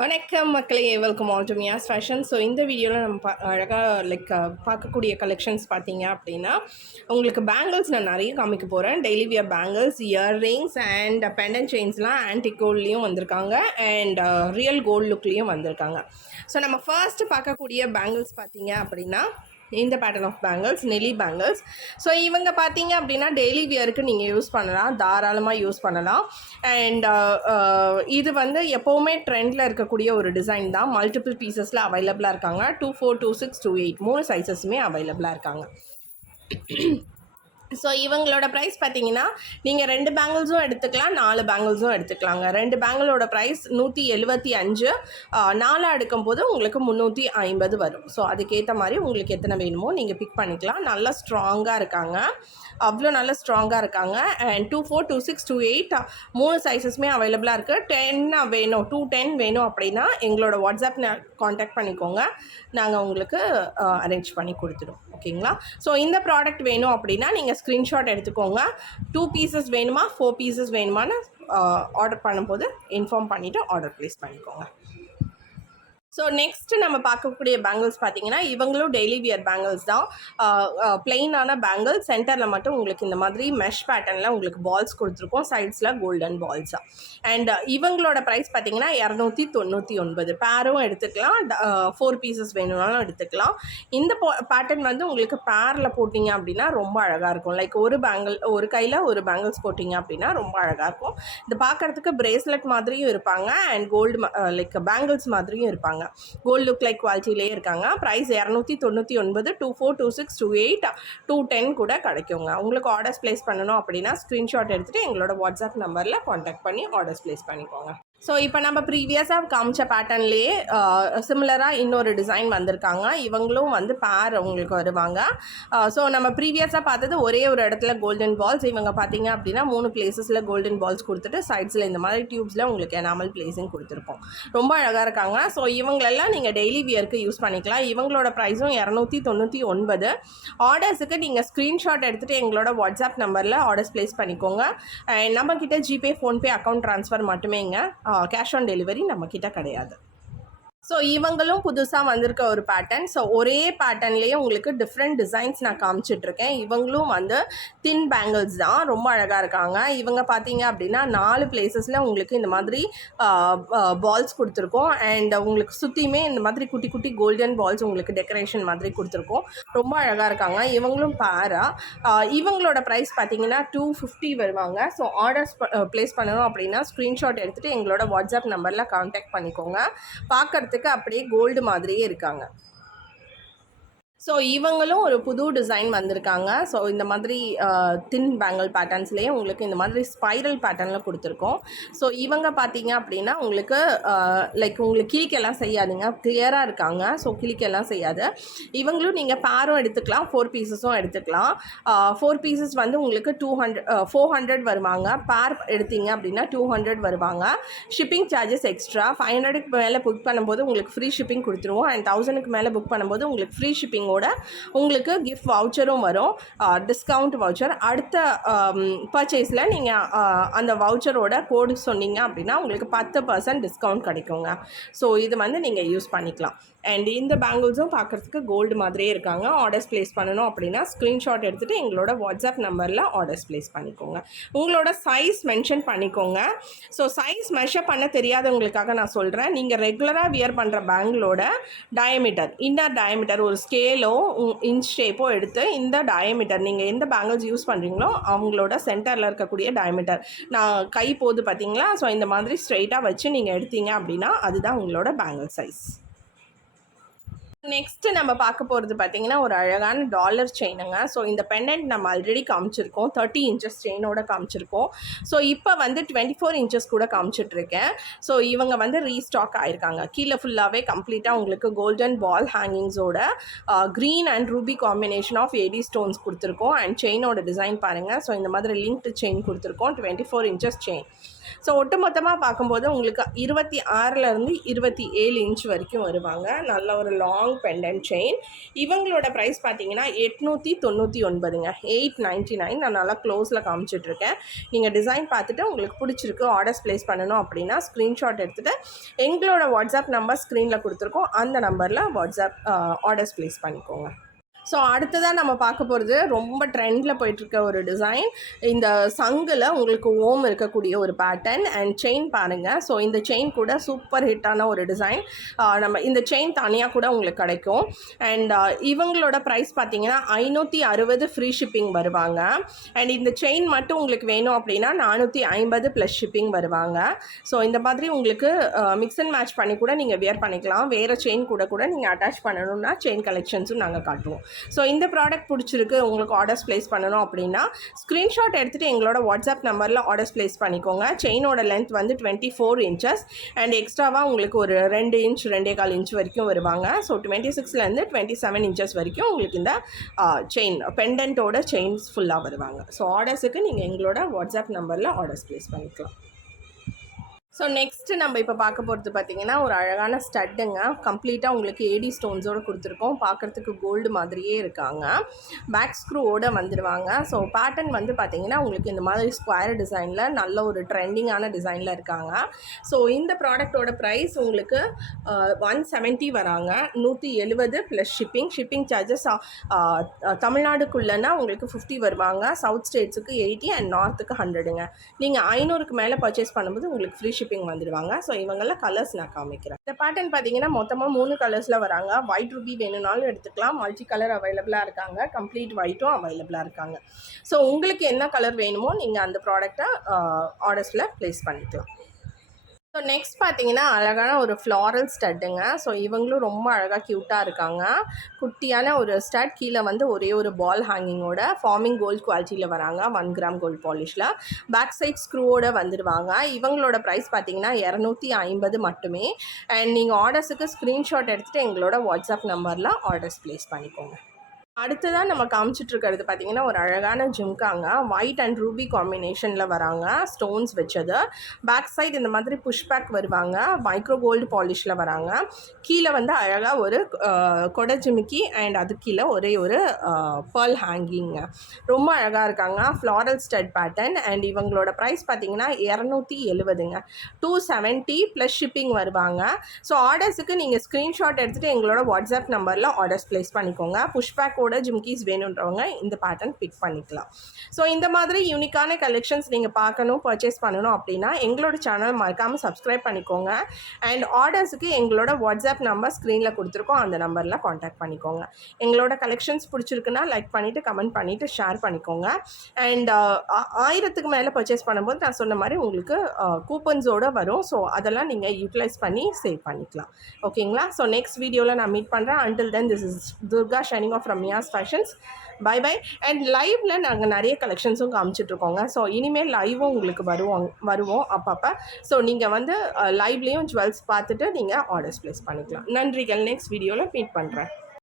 வணக்கம் மக்களே, welcome all to Mia's fashion. So இந்த வீடியோவில் நம்ம அழகாக பார்க்கக்கூடிய கலெக்ஷன்ஸ் பார்த்தீங்க அப்படின்னா, உங்களுக்கு பேங்கிள்ஸ் நான் நிறைய காமிக்க போகிறேன். Daily wear bangles, earrings and pendant செயின்ஸ்லாம் ஆன்டிக் கோல்ட்லேயும் வந்திருக்காங்க அண்ட் ரியல் கோல்டு லுக்லேயும் வந்திருக்காங்க. ஸோ நம்ம ஃபர்ஸ்ட்டு பார்க்கக்கூடிய பேங்கிள்ஸ் பார்த்தீங்க அப்படின்னா, இந்த பேட்டர்ன் ஆஃப் பேங்கிள்ஸ் நெலி பேங்கிள்ஸ். ஸோ இவங்க பார்த்தீங்க அப்படின்னா டெய்லி வியருக்கு நீங்கள் யூஸ் பண்ணலாம், தாராளமாக யூஸ் பண்ணலாம். அண்ட் இது வந்து எப்போவுமே ட்ரெண்டில் இருக்கக்கூடிய ஒரு டிசைன் தான். மல்டிபிள் பீசஸில் அவைலபிளாக இருக்காங்க. 24, 26, 28 3 சைஸஸுமே அவைலபிளாக இருக்காங்க. ஸோ இவங்களோட ப்ரைஸ் பார்த்தீங்கன்னா, நீங்கள் 2 பேங்கிள்ஸும் எடுத்துக்கலாம், 4 பேங்கிள்ஸும் எடுத்துக்கலாங்க. 2 பேங்கிளோட ப்ரைஸ் 175, 4 எடுக்கும்போது உங்களுக்கு 350 வரும். ஸோ அதுக்கேற்ற மாதிரி உங்களுக்கு எத்தனை வேணுமோ நீங்கள் பிக் பண்ணிக்கலாம். நல்லா ஸ்ட்ராங்காக இருக்காங்க, அவ்வளோ நல்லா ஸ்ட்ராங்காக இருக்காங்க. அண்ட் 24, 26, 28 3 சைஸஸுமே அவைலபிளாக இருக்குது. 10 வேணும், 210 வேணும் அப்படின்னா எங்களோட வாட்ஸ்அப் காண்டாக்ட் பண்ணிக்கோங்க, நாங்கள் உங்களுக்கு அரேஞ்ச் பண்ணி கொடுத்துடும். ஓகேங்களா? ஸோ இந்த ப்ராடக்ட் வேணும் அப்படின்னா நீங்கள் ஸ்க்ரீன்ஷாட் எடுத்துக்கோங்க. 2 பீசஸ் வேணுமா 4 பீசஸ் வேணுமான்னு ஆர்டர் பண்ணும்போது இன்ஃபார்ம் பண்ணிவிட்டு ஆர்டர் ப்ளேஸ் பண்ணிக்கோங்க. ஸோ நெக்ஸ்ட்டு நம்ம பார்க்கக்கூடிய பேங்கிள்ஸ் பார்த்தீங்கன்னா, இவங்களும் டெய்லி வியர் பேங்கிள்ஸ் தான். பிளெயினான பேங்கிள், சென்டரில் மட்டும் உங்களுக்கு இந்த மாதிரி மெஷ் பேட்டர்னில் உங்களுக்கு பால்ஸ் கொடுத்துருக்கோம், சைட்ஸில் கோல்டன் பால்ஸாக. அண்ட் இவங்களோட ப்ரைஸ் பார்த்தீங்கன்னா 299. பேரும் எடுத்துக்கலாம், 4 பீசஸ் வேணும்னாலும் எடுத்துக்கலாம். இந்த பேட்டர்ன் வந்து உங்களுக்கு பேரில் போட்டிங்க அப்படின்னா ரொம்ப அழகாக இருக்கும். லைக் ஒரு கையில் ஒரு பேங்கிள்ஸ் போட்டிங்க அப்படின்னா ரொம்ப அழகாக இருக்கும். இது பார்க்குறதுக்கு பிரேஸ்லெட் மாதிரியும் இருப்பாங்க அண்ட் கோல்டு லைக் பேங்கிள்ஸ் மாதிரியும் இருப்பாங்க. கோல்ட் லுக் லைக் குவாலிட்டிலே இருக்காங்க. ப்ரைஸ் 299, 24, 26, 28, 210 கூட கிடைக்குங்க. உங்களுக்கு ஆர்டர்ஸ் ப்ளேஸ் பண்ணணும் அப்படின்னா ஸ்க்ரீன்ஷாட் எடுத்துகிட்டு எங்களோட வாட்ஸ்அப் நம்பரில் காண்டாக்ட் பண்ணி ஆர்டர்ஸ் ப்ளேஸ் பண்ணிக்கோங்க. ஸோ இப்போ நம்ம ப்ரீவியஸாக காமிச்ச பேட்டர்ன்லேயே சிமிலராக இன்னொரு டிசைன் வந்திருக்காங்க. இவங்களும் வந்து பேர் உங்களுக்கு வருவாங்க. ஸோ நம்ம ப்ரீவியஸாக பார்த்தது ஒரே ஒரு இடத்துல கோல்டன் பால்ஸ். இவங்க பார்த்தீங்க அப்படின்னா 3 பிளேசஸில் கோல்டன் பால்ஸ் கொடுத்துட்டு சைட்ஸில் இந்த மாதிரி டியூப்ஸில் உங்களுக்கு எனாமல் பிளேஸிங் கொடுத்துருக்கோம். ரொம்ப அழகாக இருக்காங்க. ஸோ இவங்களெல்லாம் நீங்கள் டெய்லி வியருக்கு யூஸ் பண்ணிக்கலாம். இவங்களோட ப்ரைஸும் 299. ஆர்டர்ஸுக்கு நீங்கள் ஸ்க்ரீன்ஷாட் எடுத்துகிட்டு எங்களோட வாட்ஸ்அப் நம்பரில் ஆர்டர்ஸ் ப்ளேஸ் பண்ணிக்கோங்க. நம்மக்கிட்ட ஜிபே, ஃபோன்பே அக்கௌண்ட் ட்ரான்ஸ்ஃபர் மட்டுமேங்க. கேஷ் ஆன் டெலிவரி நம்மக்கிட்ட கிடையாது. ஸோ இவங்களும் புதுசாக வந்திருக்க ஒரு பேட்டர்ன். ஸோ ஒரே பேட்டர்ன்லேயே உங்களுக்கு டிஃப்ரெண்ட் டிசைன்ஸ் நான் காமிச்சிட்ருக்கேன். இவங்களும் வந்து தின் பேங்கிள்ஸ் தான், ரொம்ப அழகாக இருக்காங்க. இவங்க பார்த்தீங்க அப்படின்னா 4 பிளேசஸில் உங்களுக்கு இந்த மாதிரி பால்ஸ் கொடுத்துருக்கோம் அண்ட் உங்களுக்கு சுற்றியுமே இந்த மாதிரி குட்டி குட்டி கோல்டன் பால்ஸ் உங்களுக்கு டெக்கரேஷன் மாதிரி கொடுத்துருக்கோம். ரொம்ப அழகாக இருக்காங்க. இவங்களும் இவங்களோட ப்ரைஸ் பார்த்தீங்கன்னா 250 வருவாங்க. ஸோ ஆர்டர்ஸ் ப்ளேஸ் பண்ணணும் அப்படின்னா ஸ்க்ரீன்ஷாட் எடுத்துகிட்டு எங்களோட வாட்ஸ்அப் நம்பரில் கான்டாக்ட் பண்ணிக்கோங்க. பார்க்குறதுக்கு அப்படியே கோல்டு மாதிரியே இருக்காங்க. ஸோ இவங்களும் ஒரு புது டிசைன் வந்திருக்காங்க. ஸோ இந்த மாதிரி தின் பேங்கிள் பேட்டர்ன்ஸ்லேயே உங்களுக்கு இந்த மாதிரி ஸ்பைரல் பேட்டர்னில் கொடுத்துருக்கோம். ஸோ இவங்க பார்த்தீங்க அப்படின்னா உங்களுக்கு லைக் உங்களுக்கு கிளிக்கெல்லாம் செய்யாதுங்க, கிளியராக இருக்காங்க. ஸோ கிளிக்கெல்லாம் செய்யாது. இவங்களும் நீங்கள் பேரும் எடுத்துக்கலாம், 4 பீசஸும் எடுத்துக்கலாம். 4 பீசஸ் வந்து உங்களுக்கு 400 வருவாங்க. பேர் எடுத்தீங்க அப்படின்னா 200 வருவாங்க. Shipping charges extra. 500க்கு மேலே புக் பண்ணும்போது உங்களுக்கு ஃப்ரீ ஷிப்பிங் கொடுத்துருவோம். அண்ட் 1000க்கு மேலே புக் பண்ணும்போது உங்களுக்கு ஃப்ரீ ஷிப்பிங் உங்களுக்கு கிஃப்ட் வவுச்சரும் வரும், டிஸ்கவுண்ட் வவுச்சர். அடுத்த பர்ச்சேஸில் நீங்கள் அந்த வவுச்சரோட கோடு சொன்னீங்க அப்படின்னா உங்களுக்கு 10% டிஸ்கவுண்ட் கிடைக்குங்க. ஸோ இது வந்து நீங்கள் யூஸ் பண்ணிக்கலாம். அண்ட் இந்த பேங்கிள்ஸும் பார்க்குறதுக்கு கோல்டு மாதிரியே இருக்காங்க. ஆர்டர்ஸ் ப்ளேஸ் பண்ணணும் அப்படின்னா ஸ்க்ரீன்ஷாட் எடுத்துகிட்டு எங்களோட வாட்ஸ்அப் நம்பரில் ஆர்டர்ஸ் ப்ளேஸ் பண்ணிக்கோங்க. உங்களோட சைஸ் மென்ஷன் பண்ணிக்கோங்க. ஸோ சைஸ் மெஷர் பண்ண தெரியாதவங்களுக்காக நான் சொல்கிறேன். நீங்கள் ரெகுலராக வியர் பண்ணுற பேங்கிளோட டயமீட்டர், இன்னர் டயமீட்டர், ஒரு ஸ்கேலோ இன்ச் ஷேப்போ எடுத்து இந்த டயமீட்டர் நீங்கள் எந்த பேங்கிள்ஸ் யூஸ் பண்ணுறீங்களோ அவங்களோட சென்டரில் இருக்கக்கூடிய டயமீட்டர் நான் கை போது பார்த்தீங்களா. ஸோ இந்த மாதிரி ஸ்ட்ரெயிட்டாக வச்சு நீங்கள் எடுத்தீங்க அப்படின்னா அதுதான் உங்களோட பேங்கிள் சைஸ். நெக்ஸ்ட்டு நம்ம பார்க்க போகிறது பார்த்தீங்கன்னா ஒரு அழகான டாலர் செயினுங்க. ஸோ இந்த பெண்டன்ட் நம்ம ஆல்ரெடி காமிச்சிருக்கோம், 30 இன்ச்சஸ் செயினோட காமிச்சிருக்கோம். ஸோ இப்போ வந்து 24 இன்ச்சஸ் கூட காமிச்சிட்ருக்கேன். ஸோ இவங்க வந்து ரீஸ்டாக் ஆகிருக்காங்க. கீழே ஃபுல்லாகவே கம்ப்ளீட்டாக உங்களுக்கு கோல்டன் பால் ஹேங்கிங்ஸோட green and ruby combination of AD stones கொடுத்துருக்கோம். அண்ட் செயினோட டிசைன் பாருங்கள். ஸோ இந்த மாதிரி லிங்க்டு செயின் கொடுத்துருக்கோம். 24 இன்ச்சஸ் செயின். ஸோ ஒட்டுமொத்தமாக பார்க்கும்போது உங்களுக்கு 26லேருந்து 27 இன்ச் வரைக்கும் வருவாங்க. நல்ல ஒரு லாங் பெண்டன்ட் செயின். இவங்களோட ப்ரைஸ் பார்த்தீங்கன்னா 899ங்க, 899. நான் நல்லா க்ளோஸில் காமிச்சிட்ருக்கேன். நீங்கள் டிசைன் பார்த்துட்டு உங்களுக்கு பிடிச்சிருக்கு, ஆர்டர்ஸ் ப்ளேஸ் பண்ணணும் அப்படின்னா ஸ்க்ரீன்ஷாட் எடுத்துகிட்டு எங்களோட வாட்ஸ்அப் நம்பர் ஸ்க்ரீனில் கொடுத்துருக்கோம், அந்த நம்பரில் வாட்ஸ்அப் ஆர்டர்ஸ் ப்ளேஸ் பண்ணிக்கோங்க. ஸோ அடுத்ததாக நம்ம பார்க்க போகிறது ரொம்ப ட்ரெண்டில் போயிட்டுருக்க ஒரு டிசைன். இந்த சங்கில் உங்களுக்கு ஓம் இருக்கக்கூடிய ஒரு பேட்டர்ன் அண்ட் செயின் பாருங்கள். ஸோ இந்த செயின் கூட சூப்பர் ஹிட்டான ஒரு டிசைன். நம்ம இந்த செயின் தனியாக கூட உங்களுக்கு கிடைக்கும். அண்ட் இவங்களோட ப்ரைஸ் பார்த்தீங்கன்னா 560 ஃப்ரீ ஷிப்பிங் வருவாங்க. அண்ட் இந்த செயின் மட்டும் உங்களுக்கு வேணும் அப்படின்னா 450 ப்ளஸ் ஷிப்பிங் வருவாங்க. ஸோ இந்த மாதிரி உங்களுக்கு மிக்ஸ் அண்ட் மேட்ச் பண்ணி கூட நீங்கள் வியர் பண்ணிக்கலாம். வேறு செயின் கூட நீங்கள் அட்டாச் பண்ணணும்னா செயின் கலெக்ஷன்ஸும் நாங்கள் காட்டுவோம். ஸோ இந்த ப்ராடக்ட் பிடிச்சிருக்கு, உங்களுக்கு ஆர்டர்ஸ் ப்ளேஸ் பண்ணணும் அப்படின்னா ஸ்க்ரீன்ஷாட் எடுத்துகிட்டு எங்களோட வாட்ஸ்அப் நம்பரில் ஆர்டர்ஸ் ப்ளேஸ் பண்ணிக்கோங்க. செயினோட லென்த் வந்து 24 இன்ச்சஸ் அண்ட் எக்ஸ்ட்ராவாக உங்களுக்கு ஒரு 2 இன்ச் 2.25 இன்ச் வரைக்கும் வருவாங்க. ஸோ 26லேருந்து 27 இன்ச்சஸ் வரைக்கும் உங்களுக்கு இந்த செயின் பெண்டன்ட்டோட செயின்ஸ் ஃபுல்லாக வருவாங்க. ஸோ ஆர்டர்ஸுக்கு நீங்கள் எங்களோட வாட்ஸ்அப் நம்பரில் ஆர்டர்ஸ் ப்ளேஸ் பண்ணிக்கலாம். ஸோ நெக்ஸ்ட்டு நம்ம இப்போ பார்க்க போகிறது பார்த்திங்கன்னா ஒரு அழகான ஸ்டட்டுங்க. கம்ப்ளீட்டாக உங்களுக்கு ஏடி ஸ்டோன்ஸோடு கொடுத்துருக்கோம். பார்க்குறதுக்கு கோல்டு மாதிரியே இருக்காங்க. பேக் ஸ்க்ரூவோடு வந்துடுவாங்க. ஸோ பேட்டர்ன் வந்து பார்த்திங்கன்னா உங்களுக்கு இந்த மாதிரி ஸ்கொயர் டிசைனில் நல்ல ஒரு ட்ரெண்டிங்கான டிசைனில் இருக்காங்க. ஸோ இந்த ப்ராடக்டோட ப்ரைஸ் உங்களுக்கு 170 வராங்க. 170 ப்ளஸ் ஷிப்பிங் சார்ஜஸ். தமிழ்நாடுக்குள்ளேனா உங்களுக்கு 50 வருவாங்க. சவுத் ஸ்டேட்ஸுக்கு 80 அண்ட் நார்த்துக்கு 100ங்க. நீங்கள் 500க்கு மேலே பர்ச்சேஸ் பண்ணும்போது உங்களுக்கு ஃப்ரீ ஷிப்பிங் வந்துடுவாங்க. ஸோ இவங்களில் கலர்ஸ் நான் காமிக்கிறேன். இந்த பேட்டர்ன் பார்த்தீங்கன்னா மொத்தமாக 3 கலர்ஸில் வராங்க. ஒயிட் ரூபி வேணும்னாலும் எடுத்துக்கலாம். மல்டி கலர் அவைலபிளாக இருக்காங்க. கம்ப்ளீட் ஒயிட்டும் அவைலபிளாக இருக்காங்க. ஸோ உங்களுக்கு என்ன கலர் வேணுமோ நீங்கள் அந்த ப்ராடக்டை ஆர்டர்ஸில் ப்ளேஸ் பண்ணிக்கலாம். ஸோ நெக்ஸ்ட் பார்த்தீங்கன்னா அழகான ஒரு ஃப்ளாரல் ஸ்டட்டுங்க. ஸோ இவங்களும் ரொம்ப அழகாக க்யூட்டாக இருக்காங்க. குட்டியான ஒரு ஸ்டட், கீழே வந்து ஒரே ஒரு பால் ஹேங்கிங்கோட ஃபார்மிங் கோல்ட் குவாலிட்டியில் வராங்க. 1 கிராம் கோல்ட் பாலிஷில் பேக் சைட் ஸ்க்ரூவோடு வந்துடுவாங்க. இவங்களோட ப்ரைஸ் பார்த்தீங்கன்னா 250 மட்டுமே. அண்ட் நீங்கள் ஆர்டர்ஸுக்கு ஸ்க்ரீன்ஷாட் எடுத்துகிட்டு எங்களோட வாட்ஸ்அப் நம்பரில் ஆர்டர்ஸ் ப்ளேஸ் பண்ணிக்கோங்க. அடுத்ததாக நம்ம காமிச்சிட்ருக்கிறது பார்த்திங்கன்னா ஒரு அழகான ஜிம்காங்க. ஒயிட் அண்ட் ரூபி காம்பினேஷனில் வராங்க, ஸ்டோன்ஸ் வச்சது. பேக் சைடு இந்த மாதிரி புஷ்பேக் வருவாங்க. மைக்ரோ கோல்டு பாலிஷில் வராங்க. கீழே வந்து அழகாக ஒரு கொடை ஜிமிக்கி அண்ட் அது கீழே ஒரே ஒரு பேர்ல் ஹேங்கிங்க. ரொம்ப அழகாக இருக்காங்க. Floral stud pattern. அண்ட் இவங்களோட ப்ரைஸ் பார்த்திங்கன்னா 270ங்க. 270 ப்ளஸ் ஷிப்பிங் வருவாங்க. ஸோ ஆர்டர்ஸுக்கு நீங்கள் ஸ்க்ரீன்ஷாட் எடுத்துகிட்டு எங்களோட வாட்ஸ்அப் நம்பரில் ஆர்டர்ஸ் ப்ளேஸ் பண்ணிக்கோங்க. புஷ்பேக் ஜிம்கீஸ் வேணுன்றவங்க இந்த பேட்டர்ன் பிக் பண்ணிக்கலாம். ஸோ இந்த மாதிரி யூனிக்கான கலெக்ஷன்ஸ் நீங்கள் பார்க்கணும், பர்ச்சேஸ் பண்ணணும் அப்படின்னா எங்களோட சேனல் மறக்காமல் சப்ஸ்கிரைப் பண்ணிக்கோங்க. அண்ட் ஆர்டர்ஸுக்கு எங்களோட வாட்ஸ்அப் நம்பர் ஸ்க்ரீனில் கொடுத்துருக்கோம், அந்த நம்பரில் காண்டாக்ட் பண்ணிக்கோங்க. எங்களோட கலெக்ஷன்ஸ் பிடிச்சிருக்குன்னா லைக் பண்ணிவிட்டு கமெண்ட் பண்ணிவிட்டு ஷேர் பண்ணிக்கோங்க. அண்ட் 1000க்கு மேலே பர்ச்சேஸ் பண்ணும்போது நான் சொன்ன மாதிரி உங்களுக்கு கூப்பன்ஸோடு வரும். ஸோ அதெல்லாம் நீங்கள் யூட்டிலைஸ் பண்ணி சேவ் பண்ணிக்கலாம். ஓகேங்களா? ஸோ நெக்ஸ்ட் வீடியோவில் நான் மீட் பண்ணுறேன். Until then, this is Durga signing off from Mia's Fashions. Bye bye. And லைவில் நாங்கள் நிறைய கலெக்ஷன்ஸும் காமிச்சிட்ருக்கோங்க. ஸோ இனிமேல் லைவும் உங்களுக்கு வருவோம் அப்பப்போ. ஸோ நீங்கள் வந்து லைவ்லேயும் ஜுவல்ஸ் பார்த்துட்டு நீங்கள் ஆர்டர்ஸ் ப்ளேஸ் பண்ணிக்கலாம். நன்றிகள். நெக்ஸ்ட் வீடியோவில் மீட் பண்ணுறேன்.